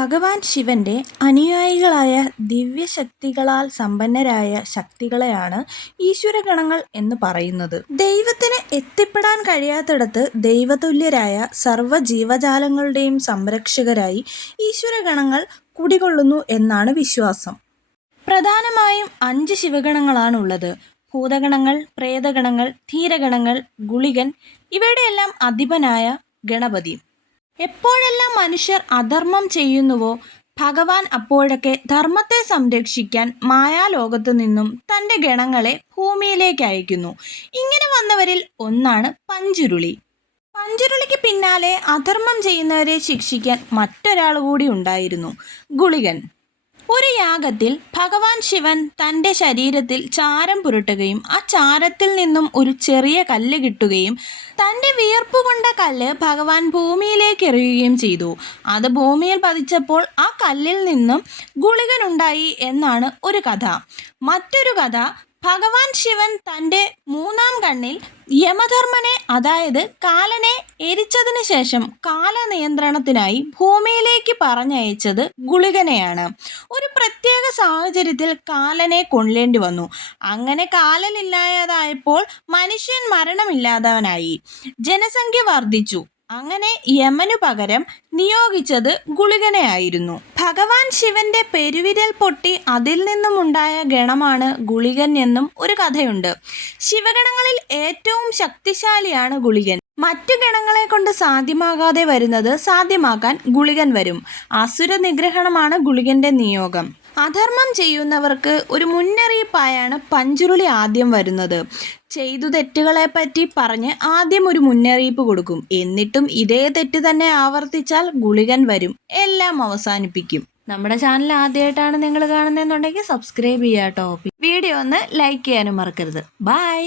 ഭഗവാൻ ശിവന്റെ അനുയായികളായ ദിവ്യശക്തികളാൽ സമ്പന്നരായ ശക്തികളെയാണ് ഈശ്വരഗണങ്ങൾ എന്ന് പറയുന്നത്. ദൈവത്തിന് എത്തിപ്പെടാൻ കഴിയാത്തിടത്ത് ദൈവതുല്യരായ സർവ്വ ജീവജാലങ്ങളുടെയും സംരക്ഷകരായി ഈശ്വരഗണങ്ങൾ കുടികൊള്ളുന്നു എന്നാണ് വിശ്വാസം. പ്രധാനമായും 5 ശിവഗണങ്ങളാണുള്ളത്. ഭൂതഗണങ്ങൾ, പ്രേതഗണങ്ങൾ, ധീരഗണങ്ങൾ, ഗുളികൻ, ഇവയുടെയെല്ലാം അധിപനായ ഗണപതി. എപ്പോഴെല്ലാം മനുഷ്യർ അധർമ്മം ചെയ്യുന്നുവോ ഭഗവാൻ അപ്പോഴൊക്കെ ധർമ്മത്തെ സംരക്ഷിക്കാൻ മായാലോകത്തു നിന്നും തൻ്റെ ഗണങ്ങളെ ഭൂമിയിലേക്ക് അയക്കുന്നു. ഇങ്ങനെ വന്നവരിൽ ഒന്നാണ് പഞ്ചുരുളി. പഞ്ചുരുളിക്ക് പിന്നാലെ അധർമ്മം ചെയ്യുന്നവരെ ശിക്ഷിക്കാൻ മറ്റൊരാൾ കൂടി ഉണ്ടായിരുന്നു, ഗുളികൻ. ഒരു യാഗത്തിൽ ഭഗവാൻ ശിവൻ തൻ്റെ ശരീരത്തിൽ ചാരം പുരട്ടുകയും ആ ചാരത്തിൽ നിന്നും ഒരു ചെറിയ കല്ല് കിട്ടുകയും തൻ്റെ വിയർപ്പുകൊണ്ട കല്ല് ഭഗവാൻ ഭൂമിയിലേക്ക് എറിയുകയും ചെയ്തു. അത് ഭൂമിയിൽ പതിച്ചപ്പോൾ ആ കല്ലിൽ നിന്നും ഗുളികനുണ്ടായി എന്നാണ് ഒരു കഥ. മറ്റൊരു കഥ, ഭഗവാൻ ശിവൻ തൻ്റെ 3-ാം കണ്ണിൽ യമധർമ്മനെ, അതായത് കാലനെ എരിച്ചതിന് ശേഷം കാലനിയന്ത്രണത്തിനായി ഭൂമിയിലേക്ക് പറഞ്ഞയച്ചത് ഗുളികനെയാണ്. ഒരു പ്രത്യേക സാഹചര്യത്തിൽ കാലനെ കൊല്ലേണ്ടി വന്നു. അങ്ങനെ കാലനില്ലാതായപ്പോൾ മനുഷ്യൻ മരണമില്ലാത്തവനായി. ജനസംഖ്യ വർദ്ധിച്ചു. അങ്ങനെ യമനു പകരം നിയോഗിച്ചത് ഗുളികനെയായിരുന്നു. ഭഗവാൻ ശിവന്റെ പെരുവിരൽ പൊട്ടി അതിൽ നിന്നുമുണ്ടായ ഗണമാണ് ഗുളികൻ എന്നും ഒരു കഥയുണ്ട്. ശിവഗണങ്ങളിൽ ഏറ്റവും ശക്തിശാലിയാണ് ഗുളികൻ. മറ്റു ഗണങ്ങളെ കൊണ്ട് സാധ്യമാകാതെ വരുന്നത് സാധ്യമാക്കാൻ ഗുളികൻ വരും. അസുര നിഗ്രഹണമാണ് ഗുളികന്റെ നിയോഗം. അധർമ്മം ചെയ്യുന്നവർക്ക് ഒരു മുന്നറിയിപ്പായാണ് പഞ്ചുരുളി ആദ്യം വരുന്നത്. ചെയ്തു തെറ്റുകളെപ്പറ്റി പറഞ്ഞ് ആദ്യം ഒരു മുന്നറിയിപ്പ് കൊടുക്കും. എന്നിട്ടും ഇതേ തെറ്റ് തന്നെ ആവർത്തിച്ചാൽ ഗുളികൻ വരും, എല്ലാം അവസാനിപ്പിക്കും. നമ്മുടെ ചാനൽ ആദ്യമായിട്ടാണ് നിങ്ങൾ കാണുന്നതെന്നുണ്ടെങ്കിൽ സബ്സ്ക്രൈബ് ചെയ്യാട്ടോ. വീഡിയോ ഒന്ന് ലൈക്ക് ചെയ്യാനും മറക്കരുത്. ബൈ.